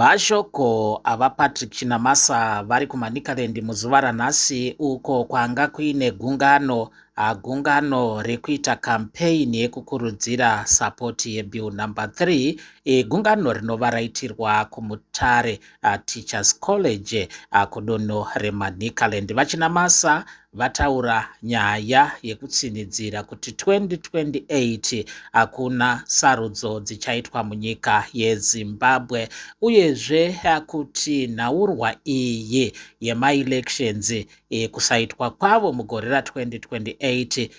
Mashoko avaPatrick Chinamasa vari kuManicaland muzuva ranhasi uko kwanga kuine gungano rekuita campaign yekukurudzira sapoti yebill number 3. Gungano rinova raitirwa kuMutare Teachers College kudunhu reManicaland. VaChinamasa vataura nyaya yekutsinidzira kuti 2028 hakuna sarudzo dzichaitwa munyika yeZimbabwe, uyezve kuti nhaurwa iyi yemaelections kusaitwa kwavo mugore ra2028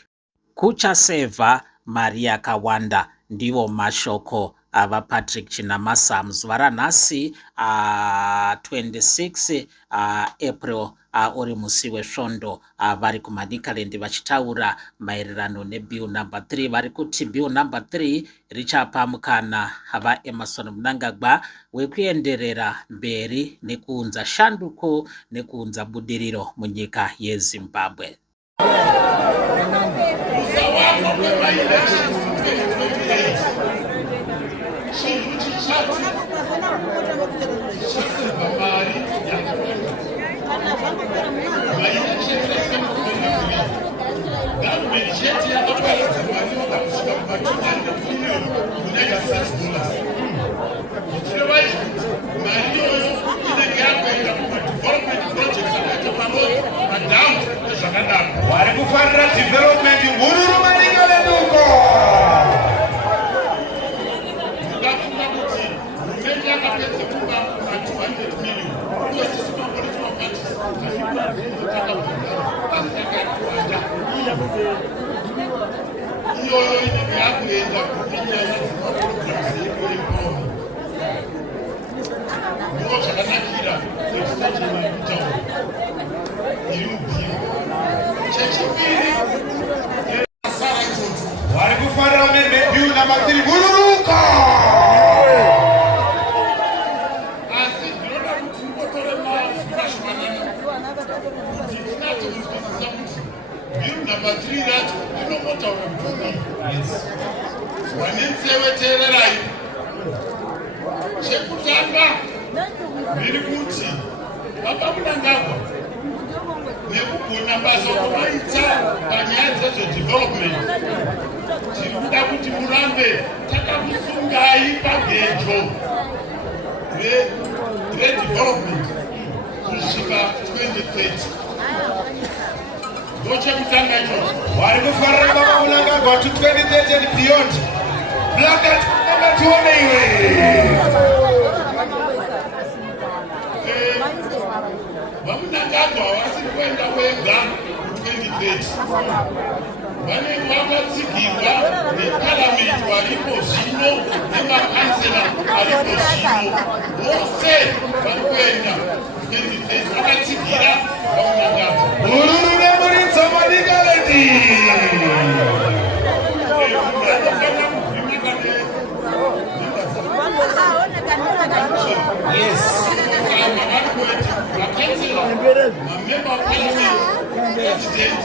kuchasevha mari yakawanda. Ndivo mashoko avaPatrick Chinamasa muzuva ranhasi 26 April uri musi wesvondo vari kuManicaland vachitaura maererano nebill number 3. Vari kuti bill number 3 richapa mukana vaEmmerson Mnangagwa wekuenderera mberi nekuunza shanduko nekuunza budiriro munyika yeZimbabwe. Vari kufarira development hururu Manicaland uko. Ndakafunga kuti hurumende yakapedza kupa 200 million kusisi mapolitical parties iyoyo inenge yakuenda kuinyaya dzemaprograms yekoeconomy. Ndo zvakanakira legislature irikutaura iri mubhimu. Chechipiri asara ichocho vari kufarira bill number 3 bururuka. Asi ndinoda kuti ndotore mafurashmanana kuti tinatozwisisa kuti bill number 3 racho rinomotaura kuti vane nzeve teererai. Chekutanga ndiri kuti baba Mnangagwa nekugona basa kunoita panyaya dzezvedevelopment tiri kuda kuti murambe takakusungai pagejo redevelopment kusvika 2030. Ndochekutanga ichocho vari kufarira baba Mnangagwa to 2030 and beyond. Blakati ngatione iwe. VaMnangagwa havasi kuenda kwega ku2030. Vane vakatsigirwa neparamende varipo zvino nemakansela varipo zvino. Vose vari kuenda ku2030 vakatsigira vaMnangagwa. Hururu nemuridza Manicaland. Yes. Member of Parliament, President,